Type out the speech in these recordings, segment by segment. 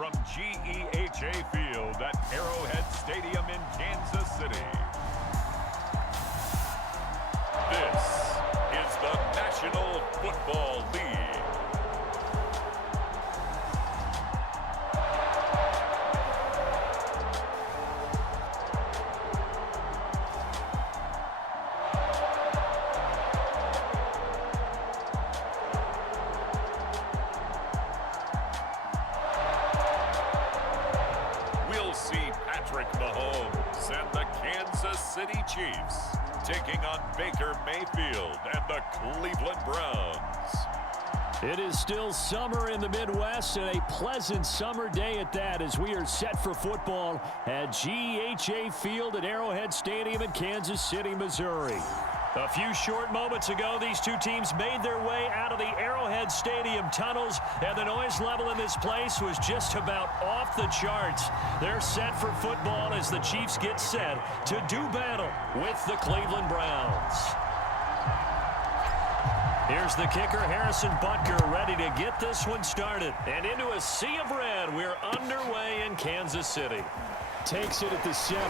from GEHA Field at Arrowhead Stadium in Kansas City. This is the National Football League. City Chiefs taking on Baker Mayfield and the Cleveland Browns. It is still summer in the Midwest, and a pleasant summer day at that, as we are set for football at GEHA Field at Arrowhead Stadium in Kansas City, Missouri. A few short moments ago, these two teams made their way out of the Arrowhead Stadium tunnels, and the noise level in this place was just about off the charts. They're set for football as the Chiefs get set to do battle with the Cleveland Browns. Here's the kicker, Harrison Butker, ready to get this one started. And into a sea of red, we're underway in Kansas City. Takes it at the 7.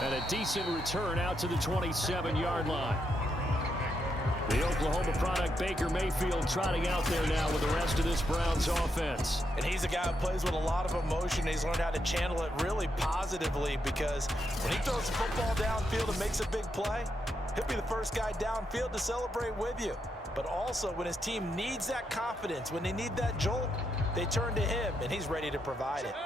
And a decent return out to the 27-yard line. The Oklahoma product, Baker Mayfield, trotting out there now with the rest of this Browns offense. And he's a guy who plays with a lot of emotion. He's learned how to channel it really positively, because when he throws the football downfield and makes a big play, he'll be the first guy downfield to celebrate with you. But also, when his team needs that confidence, when they need that jolt, they turn to him, and he's ready to provide it.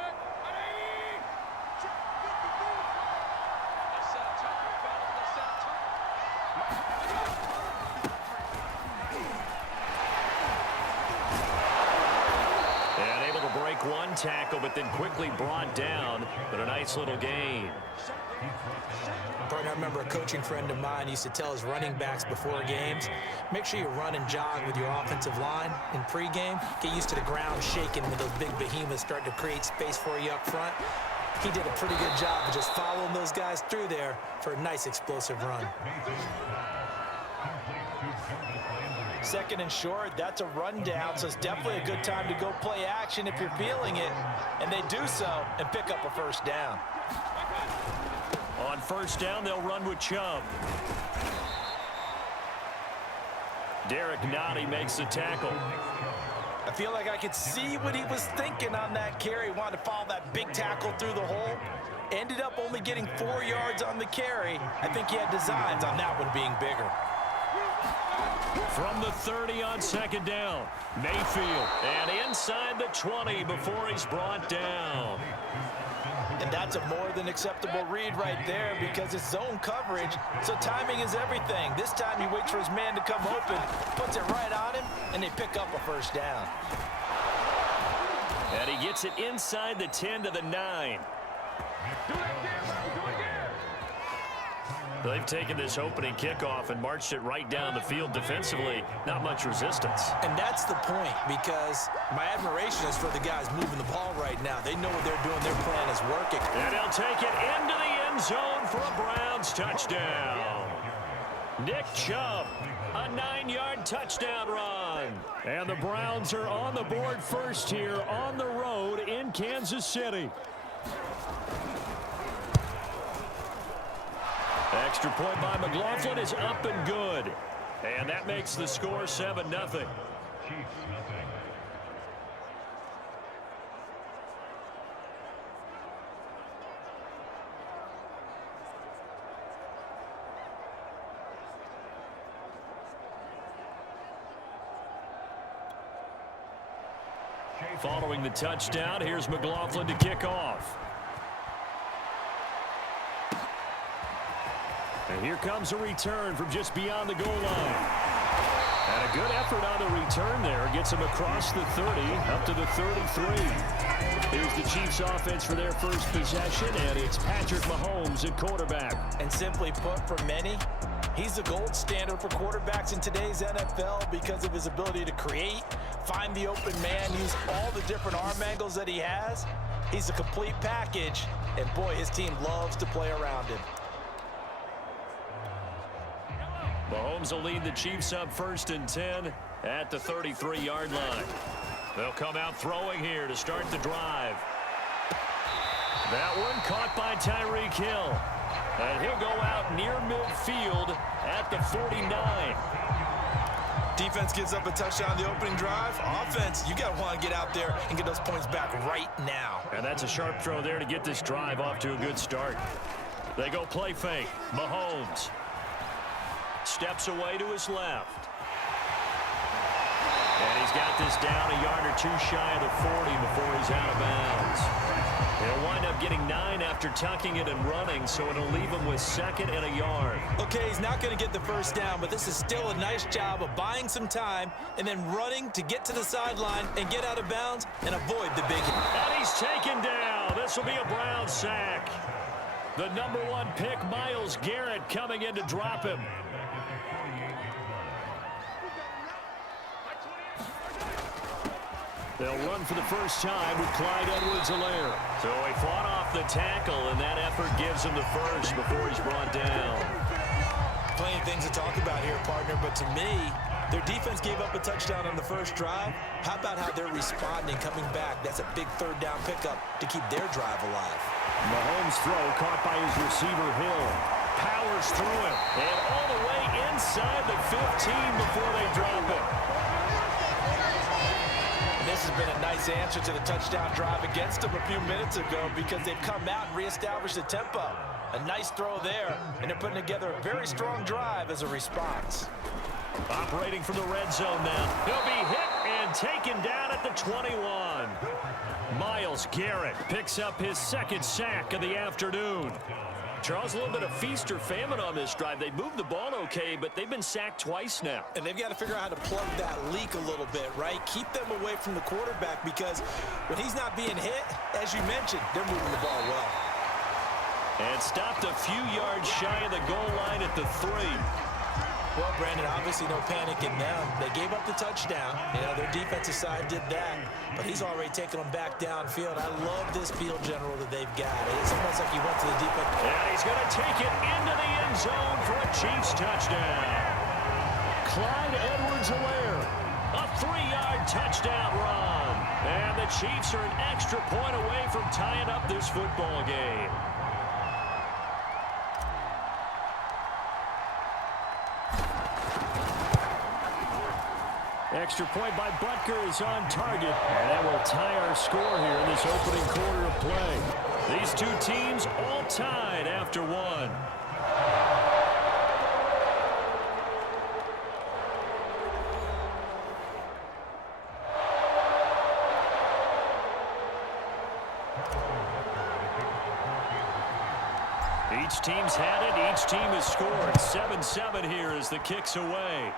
One tackle, but then quickly brought down, but a nice little gain. I remember a coaching friend of mine used to tell his running backs before games, make sure you run and jog with your offensive line in pregame. Get used to the ground shaking when those big behemoths start to create space for you up front. He did a pretty good job of just following those guys through there for a nice explosive run. Second and short, that's a rundown, so it's definitely a good time to go play action if you're feeling it. And they do so and pick up a first down. On first down, they'll run with Chubb. Derek Nottie makes the tackle. I feel like I could see what he was thinking on that carry. He wanted to follow that big tackle through the hole. Ended up only getting 4 yards on the carry. I think he had designs on that one being bigger. From the 30 on second down, Mayfield, and inside the 20 before he's brought down. And that's a more than acceptable read right there, because it's zone coverage, so timing is everything. This time he waits for his man to come open, puts it right on him, and they pick up a first down. And he gets it inside the 10 to the 9. They've taken this opening kickoff and marched it right down the field defensively. Not much resistance. And that's the point, because my admiration is for the guys moving the ball right now. They know what they're doing. Their plan is working. And he'll take it into the end zone for a Browns touchdown. Nick Chubb, a 9-yard touchdown run. And the Browns are on the board first here on the road in Kansas City. Extra point by McLaughlin is up and good. And that makes the score 7-0. Following the touchdown, here's McLaughlin to kick off. And here comes a return from just beyond the goal line. And a good effort on the return there. Gets him across the 30, up to the 33. Here's the Chiefs offense for their first possession, and it's Patrick Mahomes at quarterback. And simply put, for many, he's the gold standard for quarterbacks in today's NFL because of his ability to create, find the open man, use all the different arm angles that he has. He's a complete package, and boy, his team loves to play around him. Mahomes will lead the Chiefs up 1st and 10 at the 33-yard line. They'll come out throwing here to start the drive. That one caught by Tyreek Hill. And he'll go out near midfield at the 49. Defense gives up a touchdown the opening drive. Offense, you got to want to get out there and get those points back right now. And that's a sharp throw there to get this drive off to a good start. They go play fake. Mahomes steps away to his left. And he's got this down a yard or two shy of the 40 before he's out of bounds. He'll wind up getting 9 after tucking it and running, so it'll leave him with 2nd and a yard. Okay, he's not going to get the first down, but this is still a nice job of buying some time and then running to get to the sideline and get out of bounds and avoid the big hit. And he's taken down. This will be a Brown sack. The number 1 pick, Myles Garrett, coming in to drop him. They'll run for the first time with Clyde Edwards-Helaire. So he fought off the tackle, and that effort gives him the first before he's brought down. Plenty of things to talk about here, partner, but to me, their defense gave up a touchdown on the first drive. How about how they're responding, coming back? That's a big 3rd down pickup to keep their drive alive. Mahomes' throw caught by his receiver, Hill. Powers through him, and all the way inside the 15 before they drop him. This has been a nice answer to the touchdown drive against them a few minutes ago because they've come out and reestablished the tempo. A nice throw there, and they're putting together a very strong drive as a response. Operating from the red zone now. He'll be hit and taken down at the 21. Myles Garrett picks up his 2nd sack of the afternoon. Charles, a little bit of feast or famine on this drive. They moved the ball okay, but they've been sacked twice now. And they've got to figure out how to plug that leak a little bit, right? Keep them away from the quarterback because when he's not being hit, as you mentioned, they're moving the ball well. And stopped a few yards shy of the goal line at the 3. Well, Brandon, obviously no panic in them. They gave up the touchdown. You know, their defensive side did that. But he's already taken them back downfield. I love this field general that they've got. It's almost like he went to the defense. And he's going to take it into the end zone for a Chiefs touchdown. Clyde Edwards-Helaire, a 3-yard touchdown run. And the Chiefs are an extra point away from tying up this football game. Extra point by Butker is on target, and that will tie our score here in this opening quarter of play. These two teams all tied after 1. Each team's had it. Each team has scored. 7-7 here as the kick's away.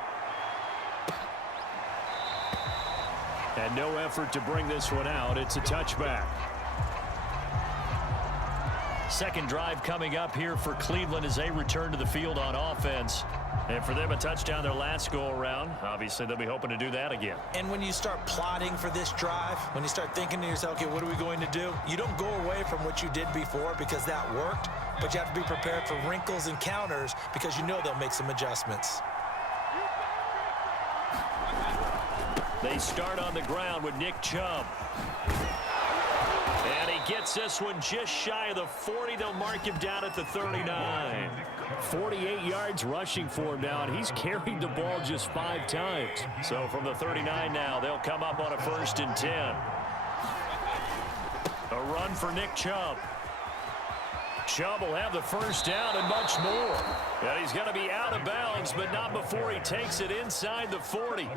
And no effort to bring this one out. It's a touchback. Second drive coming up here for Cleveland as they return to the field on offense. And for them, a touchdown their last go-around. Obviously, they'll be hoping to do that again. And when you start plotting for this drive, when you start thinking to yourself, okay, what are we going to do? You don't go away from what you did before because that worked, but you have to be prepared for wrinkles and counters because you know they'll make some adjustments. They start on the ground with Nick Chubb. And he gets this one just shy of the 40. They'll mark him down at the 39. 48 yards rushing for him now, and he's carried the ball just 5 times. So from the 39 now, they'll come up on a 1st and 10. A run for Nick Chubb. Chubb will have the first down and much more. And he's going to be out of bounds, but not before he takes it inside the 40.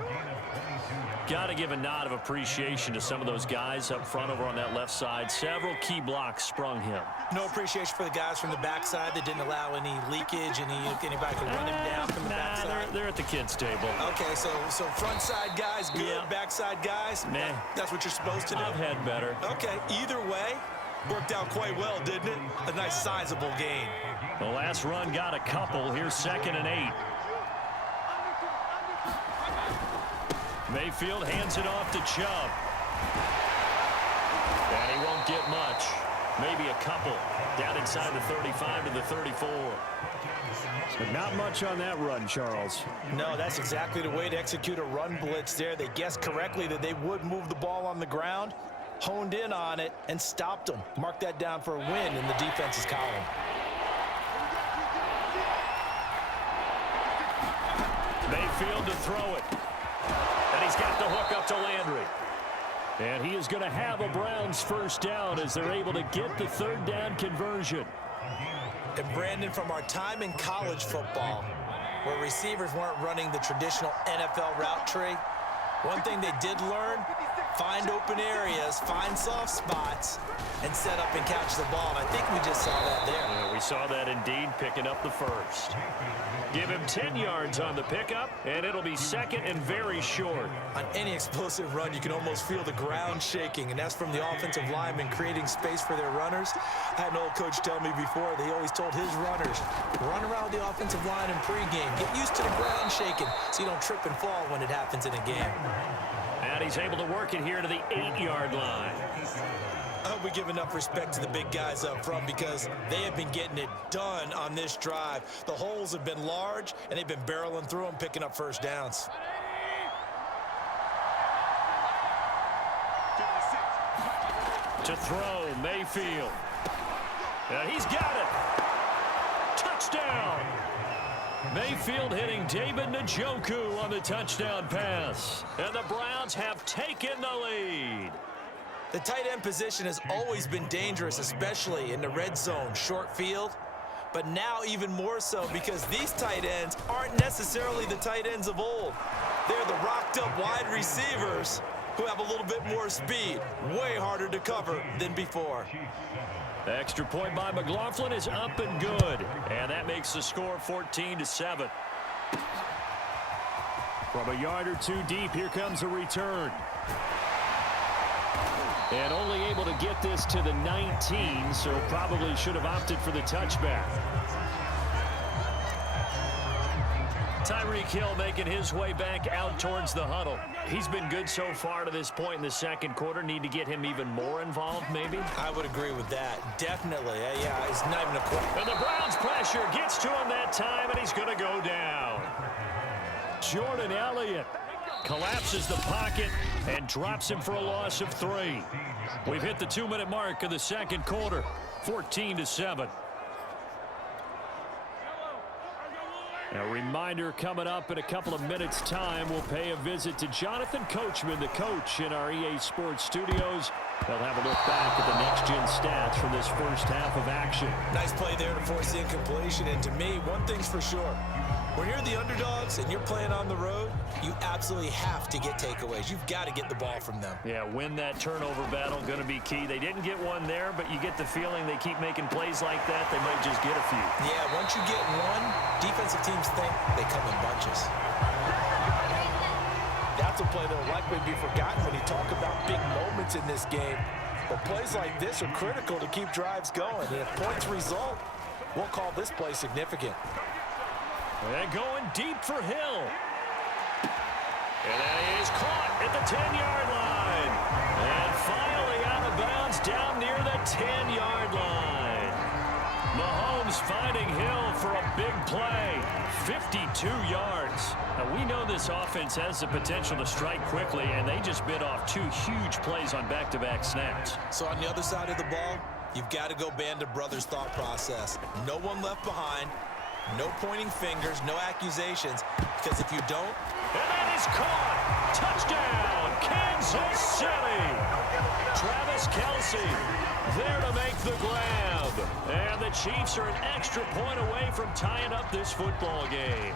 Got to give a nod of appreciation to some of those guys up front over on that left side. Several key blocks sprung him. No appreciation for the guys from the backside that didn't allow any leakage, anybody could run him down from the backside. They're at the kids' table. Okay, so front side guys good, Yeah. backside guys, Nah. that's what you're supposed to do? I've had better. Okay, either way, worked out quite well, didn't it? A nice sizable gain. The last run got a couple. Here's 2nd and 8. Mayfield hands it off to Chubb. And he won't get much. Maybe a couple down inside the 35 to the 34. But not much on that run, Charles. No, that's exactly the way to execute a run blitz there. They guessed correctly that they would move the ball on the ground, honed in on it, and stopped them. Mark that down for a win in the defense's column. Mayfield to throw it. And he's got the hook up to Landry. And he is going to have a Browns first down as they're able to get the third down conversion. And Brandon, from our time in college football, where receivers weren't running the traditional NFL route tree, one thing they did learn, find open areas, find soft spots, and set up and catch the ball. And I think we just saw that there. Yeah, we saw that indeed, picking up the first. Give him 10 yards on the pickup, and it'll be second and very short. On any explosive run, you can almost feel the ground shaking, and that's from the offensive linemen creating space for their runners. I had an old coach tell me before, they always told his runners, run around the offensive line in pregame. Get used to the ground shaking so you don't trip and fall when it happens in a game. And he's able to work it here to the 8-yard line. I hope we give enough respect to the big guys up front because they have been getting it done on this drive. The holes have been large, and they've been barreling through them, picking up first downs. To throw, Mayfield. And he's got it. Touchdown. Mayfield hitting David Njoku on the touchdown pass. And the Browns have taken the lead. The tight end position has always been dangerous, especially in the red zone, short field. But now even more so because these tight ends aren't necessarily the tight ends of old. They're the rocked-up wide receivers who have a little bit more speed. Way harder to cover than before. The extra point by McLaughlin is up and good. And that makes the score 14-7. From a yard or two deep, here comes a return. And only able to get this to the 19, so probably should have opted for the touchback. Tyreek Hill making his way back out towards the huddle. He's been good so far to this point in the second quarter. Need to get him even more involved, maybe? I would agree with that. Definitely. Yeah, it's not even a question. And the Browns pressure gets to him that time, and he's going to go down. Jordan Elliott collapses the pocket and drops him for a loss of 3. We've hit the 2-minute mark of the second quarter, 14-7. A reminder coming up in a couple of minutes' time. We'll pay a visit to Jonathan Coachman, the coach in our EA Sports studios. They'll have a look back at the next-gen stats from this first half of action. Nice play there to force the incompletion. And to me, one thing's for sure. When you're the underdogs and you're playing on the road, you absolutely have to get takeaways. You've got to get the ball from them. Yeah, win that turnover battle, going to be key. They didn't get one there, but you get the feeling they keep making plays like that, they might just get a few. Yeah, once you get one, defensive teams think they come in bunches. That's a play that will likely be forgotten when you talk about big moments in this game. But plays like this are critical to keep drives going. And if points result, we'll call this play significant. And going deep for Hill. And that is caught at the 10-yard line. And finally out of bounds down near the 10-yard line. Mahomes finding Hill for a big play. 52 yards. Now, we know this offense has the potential to strike quickly, and they just bit off 2 huge plays on back-to-back snaps. So on the other side of the ball, you've got to go Band of Brothers thought process. No one left behind. No pointing fingers, no accusations, because if you don't... And that is caught! Touchdown, Kansas City! Travis Kelce there to make the grab. And the Chiefs are an extra point away from tying up this football game.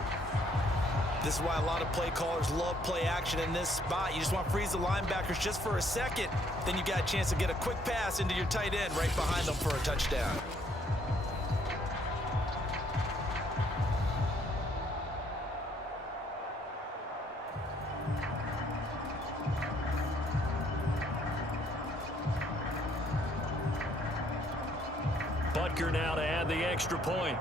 This is why a lot of play callers love play action in this spot. You just want to freeze the linebackers just for a second. Then you got a chance to get a quick pass into your tight end right behind them for a touchdown. Butker now to add the extra point.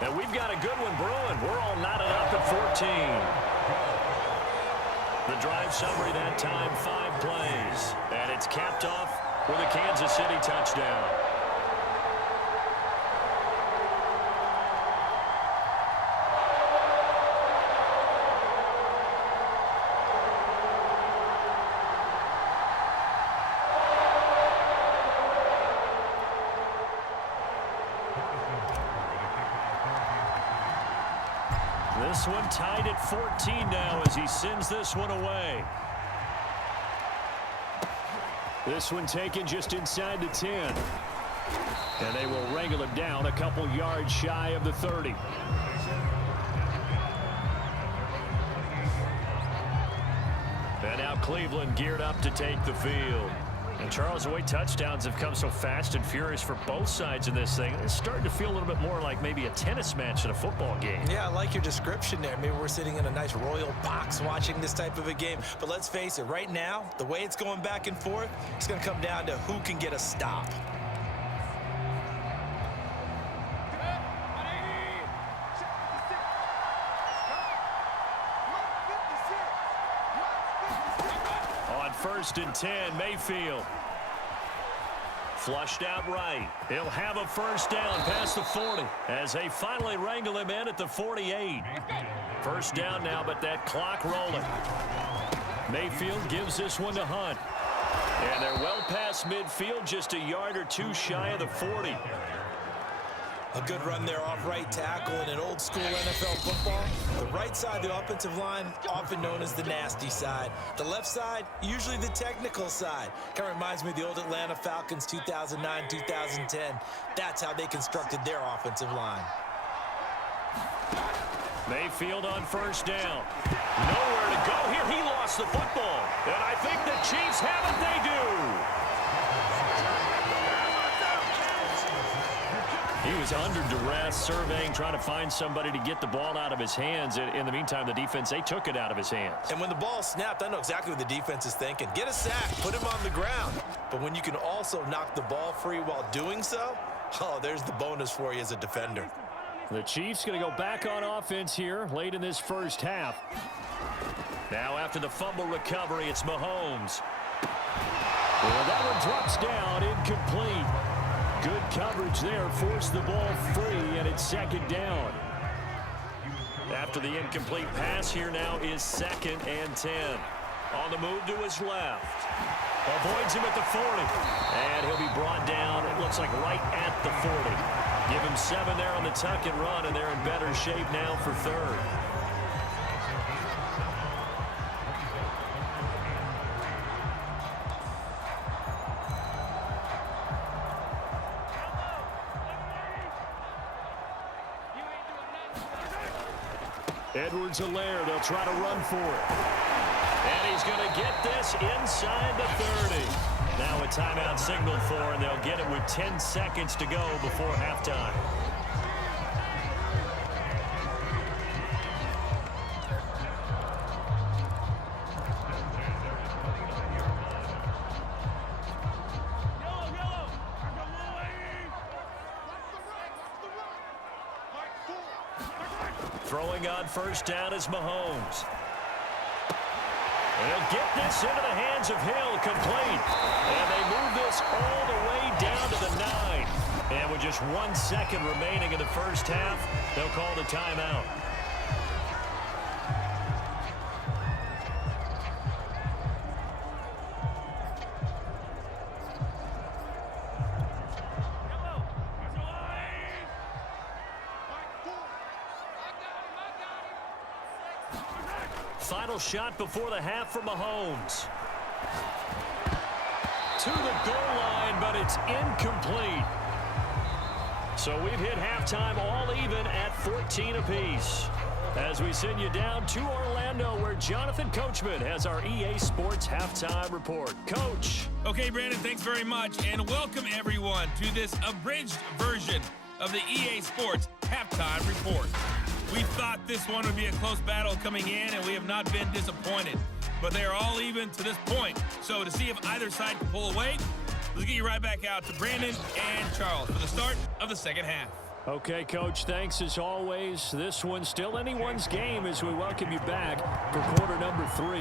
And we've got a good one brewing. We're all knotted up at 14. The drive summary that time, 5 plays. And it's capped off with a Kansas City touchdown. This one tied at 14 now as he sends this one away. This one taken just inside the 10. And they will wrangle him down a couple yards shy of the 30. And now Cleveland geared up to take the field. And Charles, the way touchdowns have come so fast and furious for both sides in this thing, it's starting to feel a little bit more like maybe a tennis match in a football game. Yeah, I like your description there. Maybe we're sitting in a nice royal box watching this type of a game. But let's face it, right now, the way it's going back and forth, it's going to come down to who can get a stop. First and 10, Mayfield. Flushed out right. He'll have a first down past the 40 as they finally wrangle him in at the 48. First down now, but that clock rolling. Mayfield gives this one to Hunt. And they're well past midfield, just a yard or two shy of the 40. A good run there off right tackle in an old school NFL football. The right side of the offensive line, often known as the nasty side. The left side, usually the technical side. Kind of reminds me of the old Atlanta Falcons 2009-2010. That's how they constructed their offensive line. Mayfield on first down. Nowhere to go here. He lost the football. And I think the Chiefs have it. They do. He was under duress, surveying, trying to find somebody to get the ball out of his hands. In the meantime, the defense, they took it out of his hands. And when the ball snapped, I know exactly what the defense is thinking. Get a sack, put him on the ground. But when you can also knock the ball free while doing so, oh, there's the bonus for you as a defender. The Chiefs going to go back on offense here late in this first half. Now after the fumble recovery, it's Mahomes. Well, that one drops down, incomplete. Good coverage there, forced the ball free, and it's second down. After the incomplete pass, here now is 2nd and 10. On the move to his left. Avoids him at the 40. And he'll be brought down, it looks like right at the 40. Give him 7 there on the tuck and run, and they're in better shape now for 3rd. Edwards-Helaire, they'll try to run for it. And he's going to get this inside the 30. Now a timeout signaled for, and they'll get it with 10 seconds to go before halftime. Throwing on first down is Mahomes. And he'll get this into the hands of Hill, complete. And they move this all the way down to the 9. And with just 1 second remaining in the first half, they'll call the timeout. Final shot before the half for Mahomes. To the goal line, but it's incomplete. So we've hit halftime all even at 14 apiece. As we send you down to Orlando, where Jonathan Coachman has our EA Sports Halftime Report. Coach. Okay, Brandon, thanks very much, and welcome everyone to this abridged version of the EA Sports Halftime Report. We thought this one would be a close battle coming in, and we have not been disappointed. But they are all even to this point. So to see if either side can pull away, let's get you right back out to Brandon and Charles for the start of the second half. Okay, Coach, thanks as always. This one's still anyone's game as we welcome you back for quarter number 3.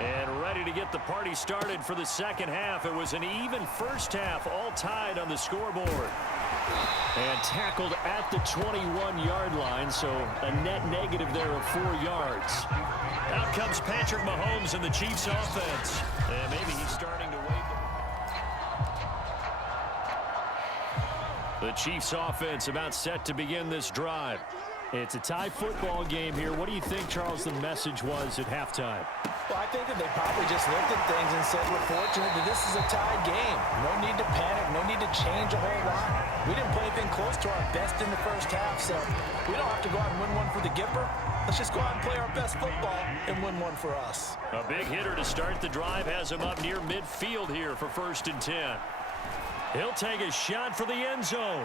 And ready to get the party started for the second half. It was an even first half, all tied on the scoreboard. And tackled at the 21-yard line, so a net negative there of 4 yards. Out comes Patrick Mahomes and the Chiefs offense. And maybe he's starting to wave the Chiefs offense about set to begin this drive. It's a tie football game here. What do you think, Charles, the message was at halftime? Well, I think that they probably just looked at things and said, we're fortunate that this is a tied game. No need to panic. No need to change a whole lot. We didn't play anything close to our best in the first half, so we don't have to go out and win one for the Gipper. Let's just go out and play our best football and win one for us. A big hitter to start the drive has him up near midfield here for 1st and 10. He'll take a shot for the end zone.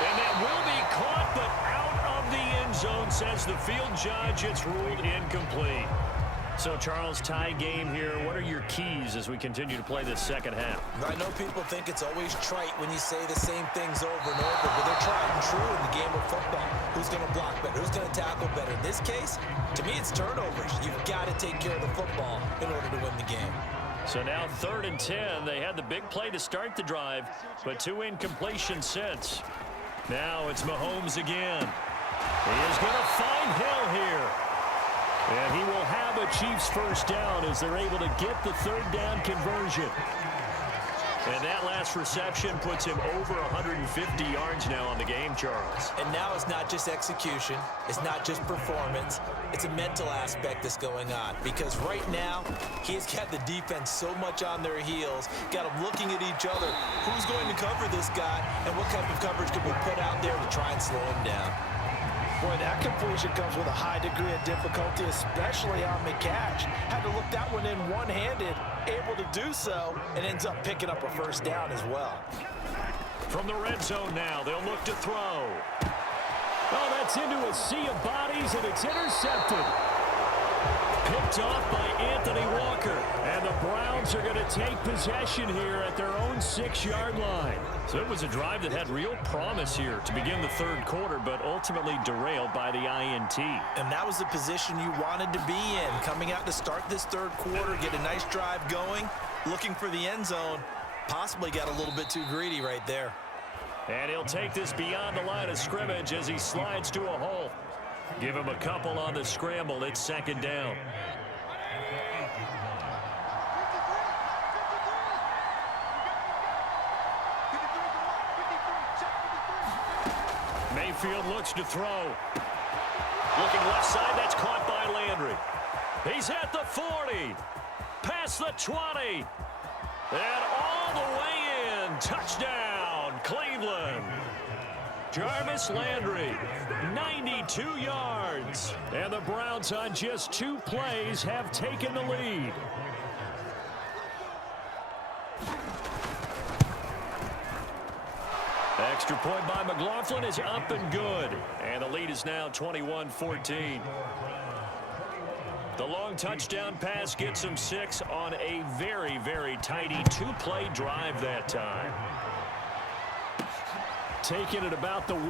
And that will be caught, but out of the end zone, says the field judge. It's ruled incomplete. So, Charles, tie game here. What are your keys as we continue to play this second half? I know people think it's always trite when you say the same things over and over, but they're tried and true in the game of football. Who's going to block better? Who's going to tackle better? In this case, to me, it's turnovers. You've got to take care of the football in order to win the game. So now 3rd and 10. They had the big play to start the drive, but 2 incompletions since. Now it's Mahomes again. He is going to find Hill here. And he will have a Chiefs first down as they're able to get the 3rd down conversion. And that last reception puts him over 150 yards now on the game, Charles. And now it's not just execution. It's not just performance. It's a mental aspect that's going on. Because right now, he's got the defense so much on their heels, got them looking at each other. Who's going to cover this guy, and what type of coverage can we put out there to try and slow him down? Boy, that completion comes with a high degree of difficulty, especially on the catch. Had to look that one in one-handed, able to do so, and ends up picking up a first down as well. From the red zone now, they'll look to throw. Oh, that's into a sea of bodies, and it's intercepted. Picked off by Anthony Walker. And the Browns are going to take possession here at their own 6-yard line. So it was a drive that had real promise here to begin the 3rd quarter, but ultimately derailed by the INT. And that was the position you wanted to be in. Coming out to start this 3rd quarter, get a nice drive going, looking for the end zone. Possibly got a little bit too greedy right there. And he'll take this beyond the line of scrimmage as he slides to a hole. Give him a couple on the scramble. It's 2nd down. Mayfield looks to throw. Looking left side, that's caught by Landry. He's at the 40. Past the 20. And all the way in. Touchdown, Cleveland. Jarvis Landry, 92 yards. And the Browns on just 2 plays have taken the lead. Extra point by McLaughlin is up and good. And the lead is now 21-14. The long touchdown pass gets him 6 on a very, very tidy 2-play drive that time. Taking it about the 1.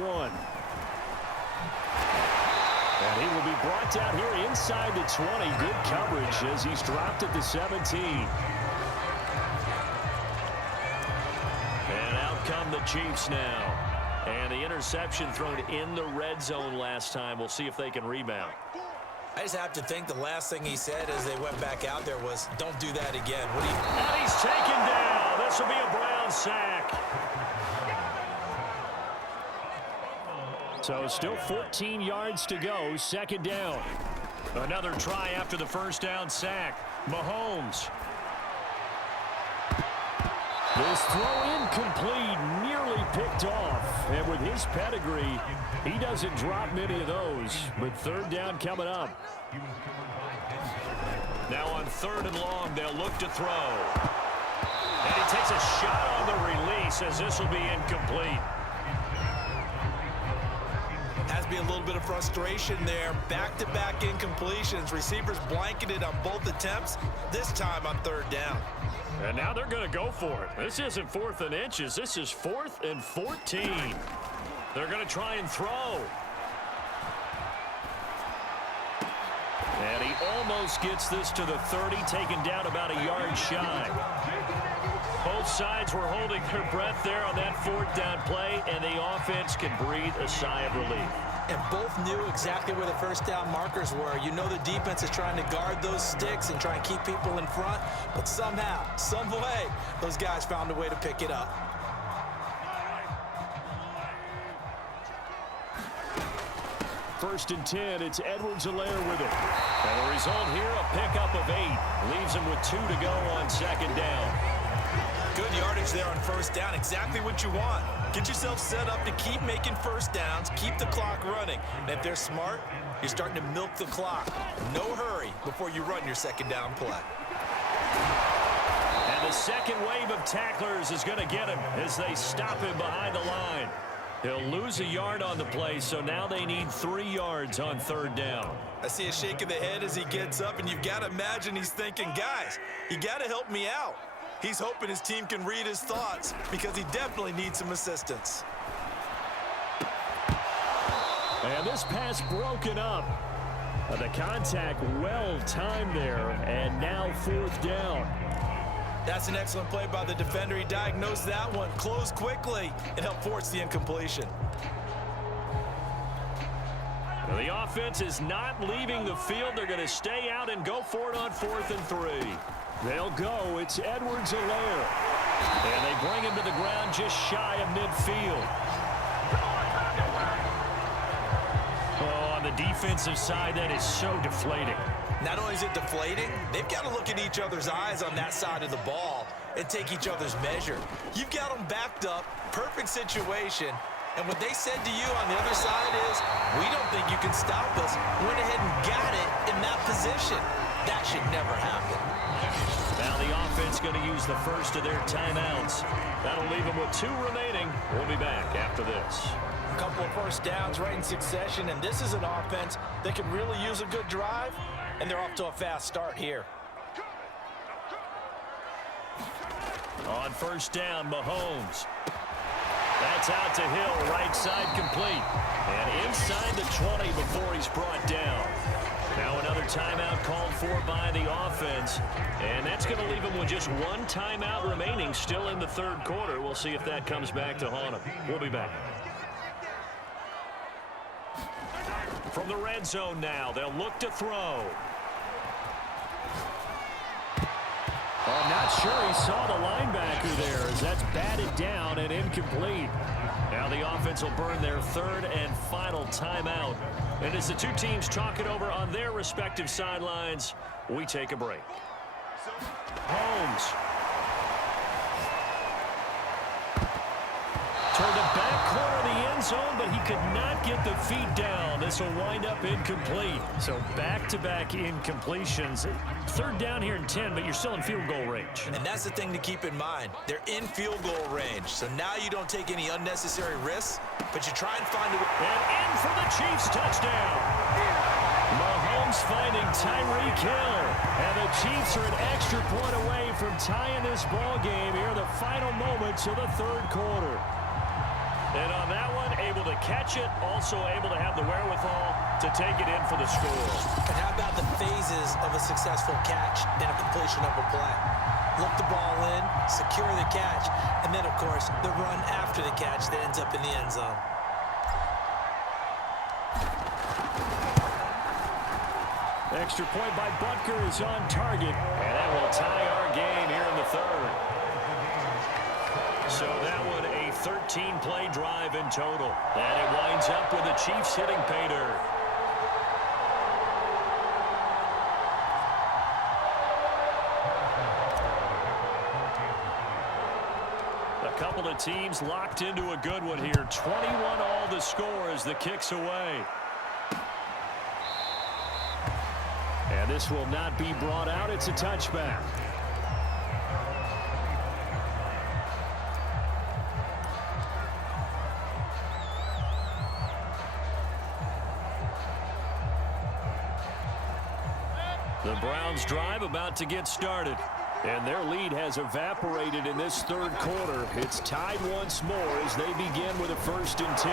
And he will be brought down here inside the 20. Good coverage as he's dropped at the 17. And out come the Chiefs now. And the interception thrown in the red zone last time. We'll see if they can rebound. I just have to think the last thing he said as they went back out there was, don't do that again. And he's taken down. This will be a Brown sack. So still 14 yards to go, 2nd down. Another try after the first down sack. Mahomes. This throw incomplete, nearly picked off. And with his pedigree, he doesn't drop many of those. But 3rd down coming up. Now on 3rd and long, they'll look to throw. And he takes a shot on the release as this will be incomplete. Has to be a little bit of frustration there. Back-to-back incompletions. Receivers blanketed on both attempts, this time on 3rd down. And now they're going to go for it. This isn't 4th and inches. This is 4th and 14. They're going to try and throw. And he almost gets this to the 30, taken down about a yard shy. Both sides were holding their breath there on that fourth down play, and the offense can breathe a sigh of relief. And both knew exactly where the first down markers were. You know the defense is trying to guard those sticks and try and keep people in front, but somehow, some way, those guys found a way to pick it up. First and 10, it's Edwards-Helaire with it. And the result here, a pickup of 8. Leaves him with 2 to go on second down. Good yardage there on first down, exactly what you want. Get yourself set up to keep making first downs, keep the clock running. And if they're smart, you're starting to milk the clock. No hurry before you run your second down play. And the second wave of tacklers is going to get him as they stop him behind the line. He'll lose a yard on the play, so now they need 3 yards on third down. I see a shake of the head as he gets up, and you've got to imagine he's thinking, guys, you got to help me out. He's hoping his team can read his thoughts because he definitely needs some assistance. And this pass broken up. The contact well timed there, and now fourth down. That's an excellent play by the defender. He diagnosed that one, closed quickly, and helped force the incompletion. Well, the offense is not leaving the field. They're going to stay out and go for it on 4th and 3. They'll go. It's Edwards-Helaire. And they bring him to the ground just shy of midfield. Oh, on the defensive side, that is so deflating. Not only is it deflating, they've got to look at each other's eyes on that side of the ball and take each other's measure. You've got them backed up, perfect situation, and what they said to you on the other side is, we don't think you can stop us. Went ahead and got it in that position. That should never happen. Now the offense going to use the first of their timeouts. That'll leave them with 2 remaining. We'll be back after this. A couple of first downs right in succession, and this is an offense that can really use a good drive, and they're off to a fast start here. On first down, Mahomes. That's out to Hill, right side complete. And inside the 20 before he's brought down. Now another timeout called for by the offense. And that's going to leave him with just 1 timeout remaining still in the third quarter. We'll see if that comes back to haunt him. We'll be back. From the red zone now, they'll look to throw. I'm not sure he saw the linebacker there as that's batted down and incomplete. Now the offense will burn their 3rd and final timeout. And as the 2 teams talk it over on their respective sidelines, we take a break. Holmes. Toward the back corner of the end zone, but he could not get the feet down. This will wind up incomplete. So back-to-back incompletions. 3rd down here and 10, but you're still in field goal range. And that's the thing to keep in mind. They're in field goal range, so now you don't take any unnecessary risks, but you try and find a way. And in for the Chiefs touchdown. Mahomes finding Tyreek Hill. And the Chiefs are an extra point away from tying this ball game here in the final moments of the third quarter. And on that one, able to catch it, also able to have the wherewithal to take it in for the score. And how about the phases of a successful catch and a completion of a play? Look the ball in, secure the catch, and then, of course, the run after the catch that ends up in the end zone. Extra point by Butker is on target, and that will tie our game here in the third. So that one a 13-play drive in total. And it winds up with the Chiefs hitting pay dirt. A couple of teams locked into a good one here. 21 all the score as the kick's away. And this will not be brought out. It's a touchback. The Browns drive about to get started. And their lead has evaporated in this third quarter. It's tied once more as they begin with a 1st and 10.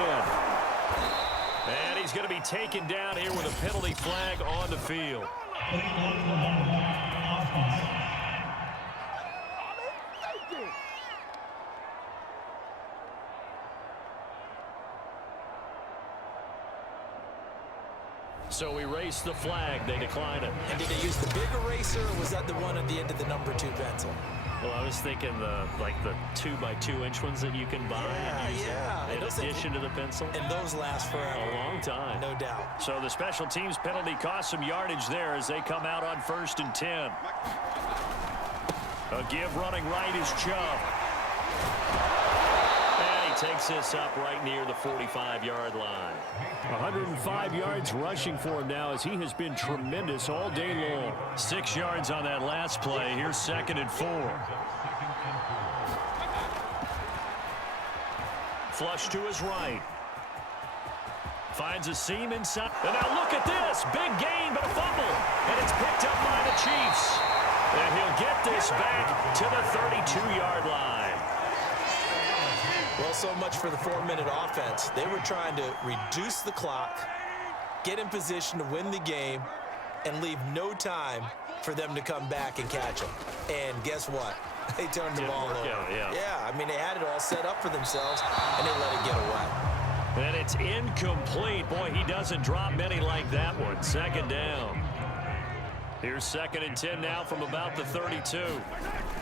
And he's going to be taken down here with a penalty flag on the field. So we race the flag. They decline it. And did they use the big eraser, or was that the one at the end of the number 2 pencil? Well, I was thinking the 2x2 inch ones that you can buy and use in addition to the pencil. And those last forever. A long time. No doubt. So the special teams penalty cost some yardage there as they come out on 1st and 10. A give running right is Chubb. And he takes this up right near the 45-yard line. 105 yards rushing for him now as he has been tremendous all day long. 6 yards on that last play. Here's 2nd and 4. Flush to his right. Finds a seam inside. And now look at this. Big gain, but a fumble. And it's picked up by the Chiefs. And he'll get this back to the 32-yard line. Well, so much for the 4-minute offense. They were trying to reduce the clock, get in position to win the game, and leave no time for them to come back and catch them. And guess what? They turned the ball over. Yeah, I mean, they had it all set up for themselves, and they let it get away. And it's incomplete. Boy, he doesn't drop many like that one. 2nd down. Here's 2nd and 10 now from about the 32.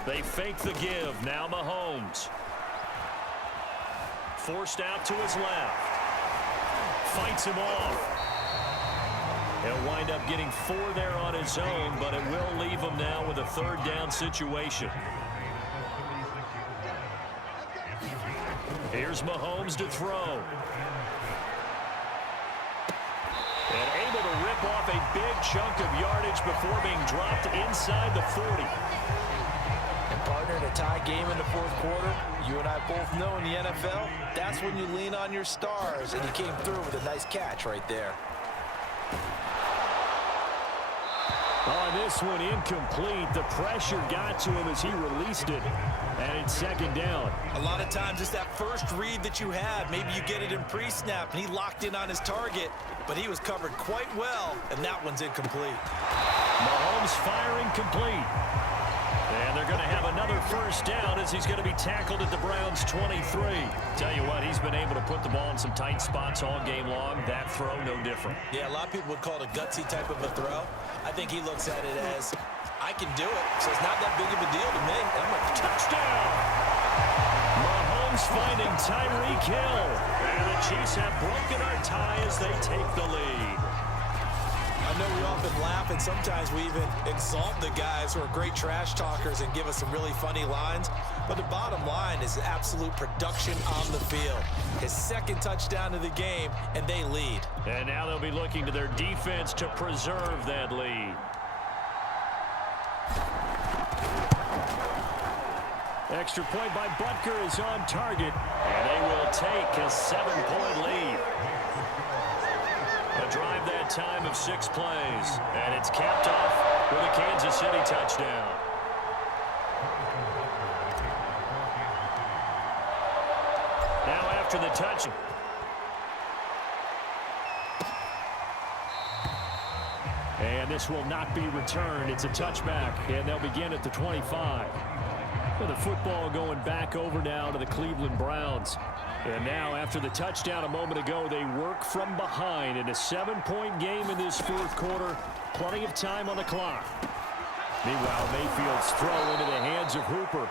They fake the give. Now Mahomes. Forced out to his left. Fights him off. He'll wind up getting 4 there on his own, but it will leave him now with a 3rd down situation. Here's Mahomes to throw. And able to rip off a big chunk of yardage before being dropped inside the 40. And partner, in a tie game in the 4th quarter, you and I both know in the NFL, that's when you lean on your stars, and he came through with a nice catch right there. On this one, incomplete. The pressure got to him as he released it, and it's 2nd down. A lot of times it's that first read that you have. Maybe you get it in pre-snap, and he locked in on his target, but he was covered quite well, and that one's incomplete. Mahomes firing complete. And they're going to have another 1st down as he's going to be tackled at the Browns' 23. Tell you what, he's been able to put the ball in some tight spots all game long. That throw, no different. Yeah, a lot of people would call it a gutsy type of a throw. I think he looks at it as, I can do it, so it's not that big of a deal to me. I'm a touchdown! Mahomes finding Tyreek Hill. And the Chiefs have broken our tie as they take the lead. I know we often laugh, and sometimes we even exalt the guys who are great trash talkers and give us some really funny lines. But the bottom line is absolute production on the field. His 2nd touchdown of the game, and they lead. And now they'll be looking to their defense to preserve that lead. Extra point by Butker is on target, and they will take a 7-point lead. A drive that time of 6 plays, and it's capped off with a Kansas City touchdown. Now after the touch. And this will not be returned. It's a touchback, and they'll begin at the 25. With the football going back over now to the Cleveland Browns. And now, after the touchdown a moment ago, they work from behind in a 7-point game in this 4th quarter. Plenty of time on the clock. Meanwhile, Mayfield's throw into the hands of Hooper.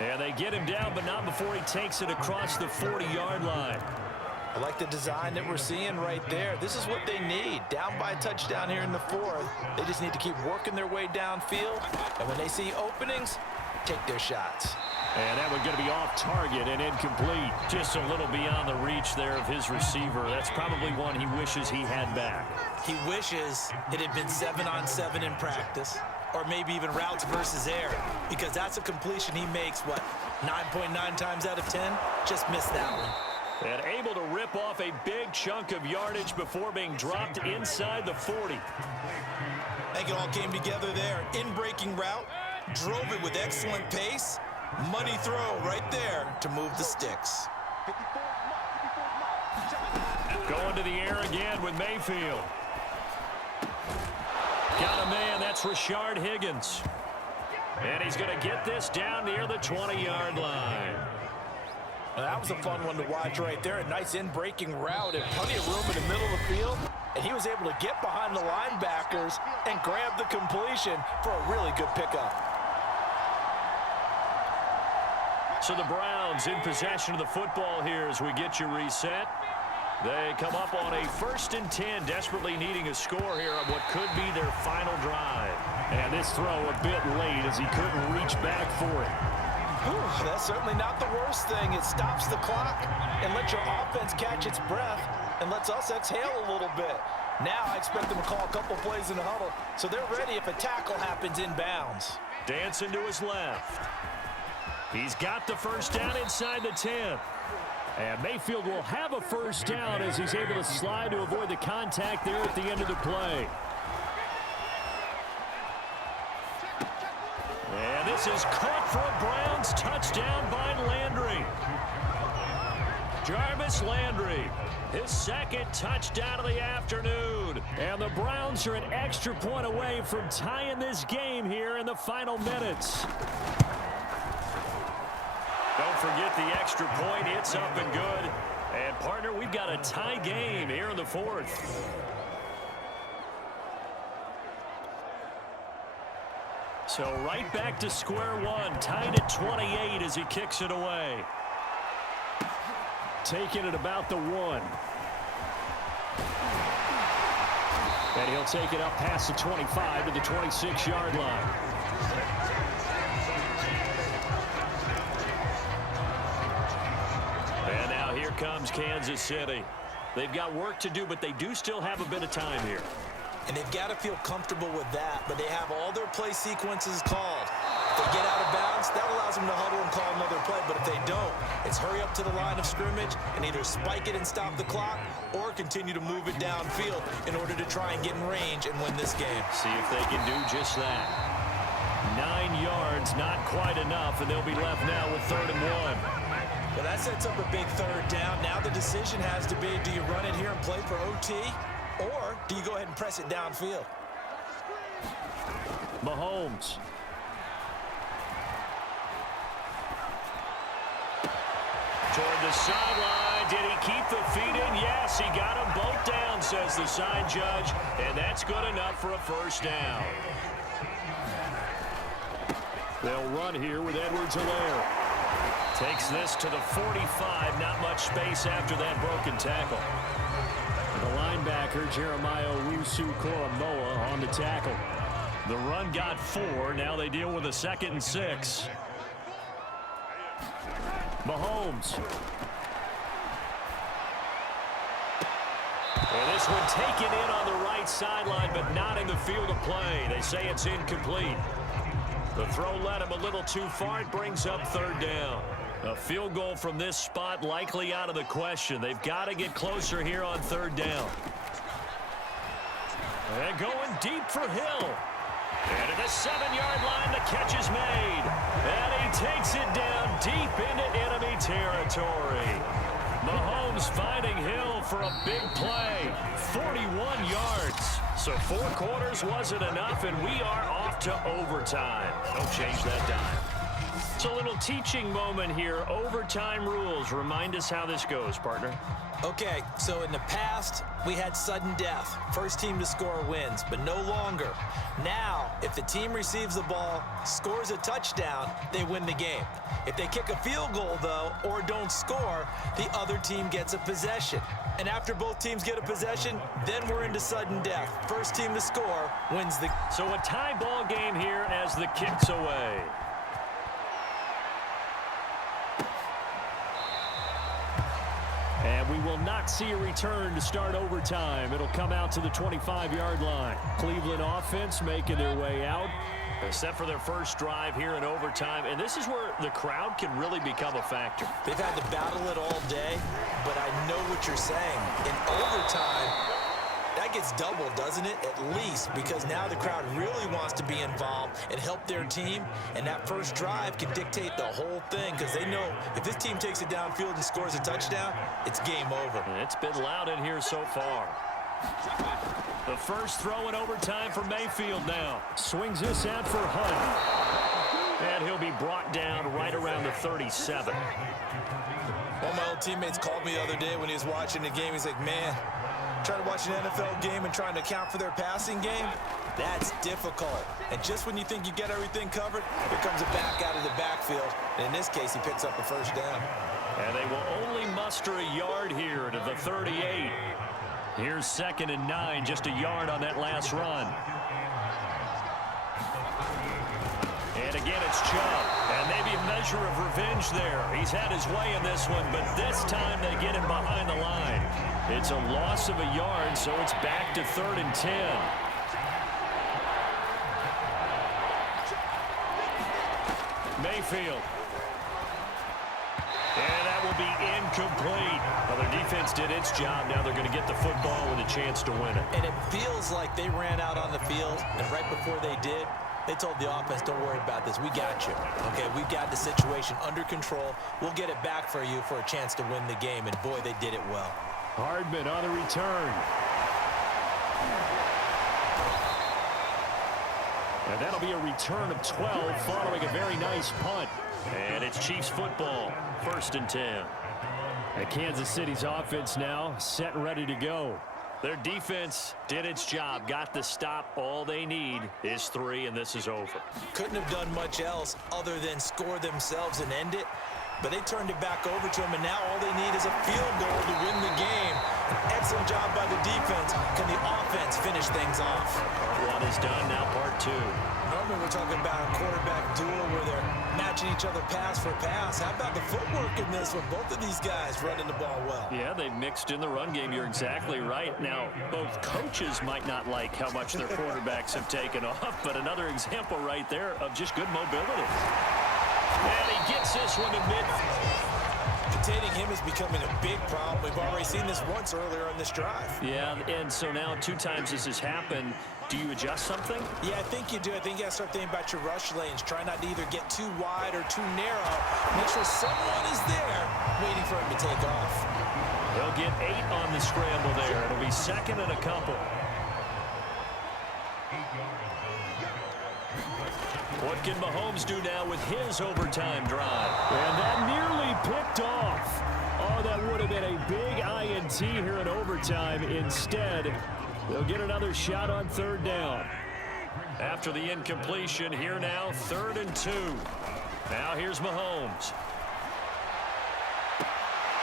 And they get him down, but not before he takes it across the 40-yard line. I like the design that we're seeing right there. This is what they need. Down by a touchdown here in the 4th. They just need to keep working their way downfield. And when they see openings, take their shots. And that one going to be off target and incomplete. Just a little beyond the reach there of his receiver. That's probably one he wishes he had back. He wishes it had been 7-on-7 in practice, or maybe even routes versus air, because that's a completion he makes, what, 9.9 times out of 10? Just missed that one. And able to rip off a big chunk of yardage before being dropped inside the 40. I think it all came together there. In-breaking route, drove it with excellent pace. Money throw right there to move the sticks. into the air again with Mayfield. Got a man, that's Rashard Higgins. And he's going to get this down near the 20-yard line. That was a fun one to watch right there. A nice in-breaking route and plenty of room in the middle of the field. And he was able to get behind the linebackers and grab the completion for a really good pickup. So the Browns in possession of the football here as we get you reset. They come up on a 1st and 10, desperately needing a score here on what could be their final drive. And this throw a bit late as he couldn't reach back for it. Ooh, that's certainly not the worst thing. It stops the clock and lets your offense catch its breath and lets us exhale a little bit. Now I expect them to call a couple plays in the huddle, so they're ready if a tackle happens inbounds. Dancing to his left. He's got the first down inside the 10. And Mayfield will have a first down as he's able to slide to avoid the contact there at the end of the play. And this is caught for a Browns touchdown by Landry. Jarvis Landry, his 2nd touchdown of the afternoon. And the Browns are an extra point away from tying this game here in the final minutes. Don't forget the extra point. It's up and good. And, partner, we've got a tie game here in the 4th. So right back to square one. Tied at 28 as he kicks it away. Taking it about the 1. And he'll take it up past the 25 to the 26-yard line. And now here comes Kansas City. They've got work to do, but they do still have a bit of time here. And they've got to feel comfortable with that, but they have all their play sequences called. If they get out of bounds, that allows them to huddle and call another play, but if they don't, it's hurry up to the line of scrimmage and either spike it and stop the clock or continue to move it downfield in order to try and get in range and win this game. See if they can do just that. 9 yards, not quite enough, and they'll be left now with 3rd and 1. Well, that sets up a big 3rd down. Now the decision has to be, do you run it here and play for OT, or do you go ahead and press it downfield? Mahomes. Toward the sideline. Did he keep the feet in? Yes, he got them both down, says the side judge, and that's good enough for a first down. They'll run here with Edwards-Helaire. Takes this to the 45. Not much space after that broken tackle. The linebacker, Jeremiah Owusu-Koramoah, on the tackle. The run got 4. Now they deal with a 2nd and 6. Mahomes. And this one taken in on the right sideline, but not in the field of play. They say it's incomplete. The throw led him a little too far. It brings up 3rd down. A field goal from this spot likely out of the question. They've got to get closer here on 3rd down. And going deep for Hill. And at the 7-yard line, the catch is made. And he takes it down deep into enemy territory. Mahomes finding Hill for a big play. 41 yards. So 4 quarters wasn't enough, and we are off to overtime. Don't change that dime. It's a little teaching moment here. Overtime rules. Remind us how this goes, partner. Okay, so in the past, we had sudden death. First team to score wins, but no longer. Now, if the team receives the ball, scores a touchdown, they win the game. If they kick a field goal, though, or don't score, the other team gets a possession. And after both teams get a possession, then we're into sudden death. First team to score wins the... So a tie ball game here as the kick's away. And we will not see a return to start overtime. It'll come out to the 25-yard line. Cleveland offense making their way out. They're set for their first drive here in overtime. And this is where the crowd can really become a factor. They've had to battle it all day, but I know what you're saying. In overtime, that gets doubled, doesn't it? At least, because now the crowd really wants to be involved and help their team, and that first drive can dictate the whole thing because they know if this team takes it downfield and scores a touchdown, it's game over. It's been loud in here so far. The first throw in overtime for Mayfield now. Swings this out for Hunt. And he'll be brought down right around the 37. One of my old teammates called me the other day when he was watching the game. He's like, man, trying to watch an NFL game and trying to account for their passing game, that's difficult. And just when you think you get everything covered, here comes a back out of the backfield. And in this case, he picks up a first down. And they will only muster a yard here to the 38. Here's 2nd and 9, just a yard on that last run. And again, it's Chubb. And maybe a measure of revenge there. He's had his way in this one, but this time they get him behind the line. It's a loss of a yard, so it's back to 3rd and 10. Mayfield. And that will be incomplete. Well, their defense did its job. Now they're going to get the football with a chance to win it. And it feels like they ran out on the field, and right before they did, they told the offense, don't worry about this. We got you. Okay, we've got the situation under control. We'll get it back for you for a chance to win the game. And, boy, they did it well. Hardman on the return. And that'll be a return of 12 following a very nice punt. And it's Chiefs football, 1st and 10. And Kansas City's offense now set and ready to go. Their defense did its job, got the stop. All they need is 3, and this is over. Couldn't have done much else other than score themselves and end it. But they turned it back over to him, and now all they need is a field goal to win the game. An excellent job by the defense. Can the offense finish things off? Part 1 is done, now part 2. Normally we're talking about a quarterback duel where they're matching each other pass for pass. How about the footwork in this one? Both of these guys running the ball well. Yeah, they've mixed in the run game. You're exactly right. Now, both coaches might not like how much their quarterbacks have taken off, but another example right there of just good mobility. And he gets this one to midfield. Containing him is becoming a big problem. We've already seen this once earlier on this drive. Yeah, and so now 2 times this has happened. Do you adjust something? Yeah, I think you do. I think you got to start thinking about your rush lanes. Try not to either get too wide or too narrow. Make sure someone is there waiting for him to take off. They'll get 8 on the scramble there. It'll be 2nd and a couple. What can Mahomes do now with his overtime drive? And that nearly picked off. Oh, that would have been a big INT here in overtime. Instead, they'll get another shot on 3rd down. After the incompletion, here now, 3rd and 2. Now here's Mahomes.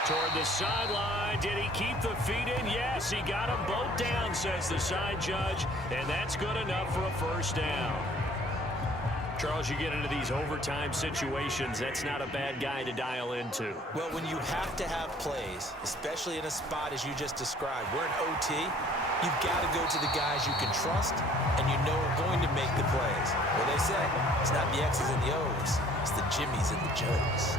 Toward the sideline. Did he keep the feet in? Yes, he got them both down, says the side judge. And that's good enough for a 1st down. Charles, you get into these overtime situations, that's not a bad guy to dial into. Well, when you have to have plays, especially in a spot as you just described, we're in OT, you've got to go to the guys you can trust and you know are going to make the plays. Well, they say it's not the X's and the O's, it's the Jimmys and the Joes.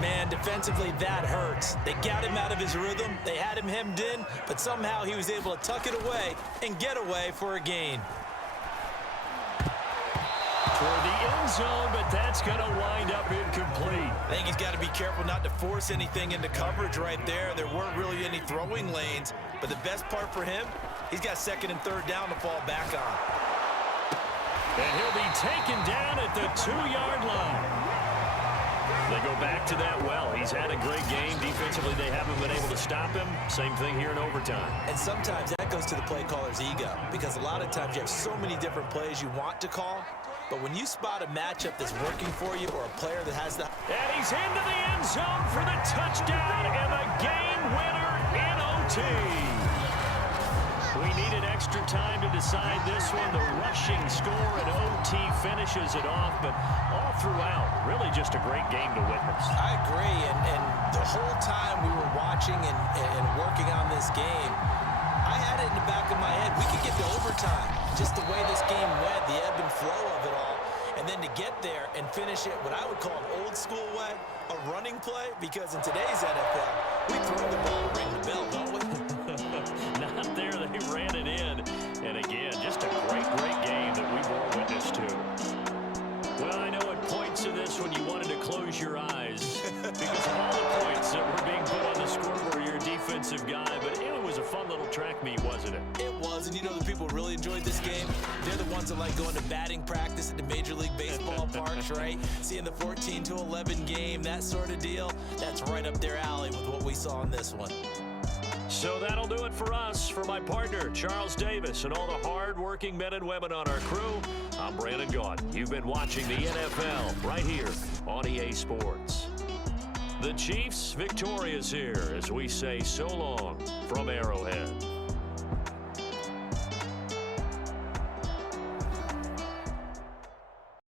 Man, defensively, that hurts. They got him out of his rhythm, they had him hemmed in, but somehow he was able to tuck it away and get away for a gain. Toward the end zone, but that's going to wind up incomplete. I think he's got to be careful not to force anything into coverage right there. There weren't really any throwing lanes, but the best part for him, he's got 2nd and 3rd down to fall back on. And he'll be taken down at the 2-yard line. They go back to that well. He's had a great game. Defensively, they haven't been able to stop him. Same thing here in overtime. And sometimes that goes to the play caller's ego, because a lot of times you have so many different plays you want to call, but when you spot a matchup that's working for you or a player that has the... And he's into the end zone for the touchdown and the game winner in OT. We needed extra time to decide this one. The rushing score in OT finishes it off, but all throughout, really just a great game to witness. I agree, and the whole time we were watching and working on this game, I had it in the back of my head. We could get to overtime. Just the way this game went, the ebb and flow of it all. And then to get there and finish it what I would call an old school way, a running play, because in today's NFL, we throw the ball, ring the bell, don't we? Not there. They ran close your eyes because of all the points that were being put on the scoreboard. You're a defensive guy, but it was a fun little track meet, wasn't it? It was, and you know the people who really enjoyed this game? They're the ones that like going to batting practice at the Major League Baseball parks, right? Seeing the 14-11 game, that sort of deal. That's right up their alley with what we saw in this one. So that'll do it for us. For my partner, Charles Davis, and all the hard-working men and women on our crew, I'm Brandon Gaudin. You've been watching the NFL right here on EA Sports. The Chiefs victorious here as we say so long from Arrowhead.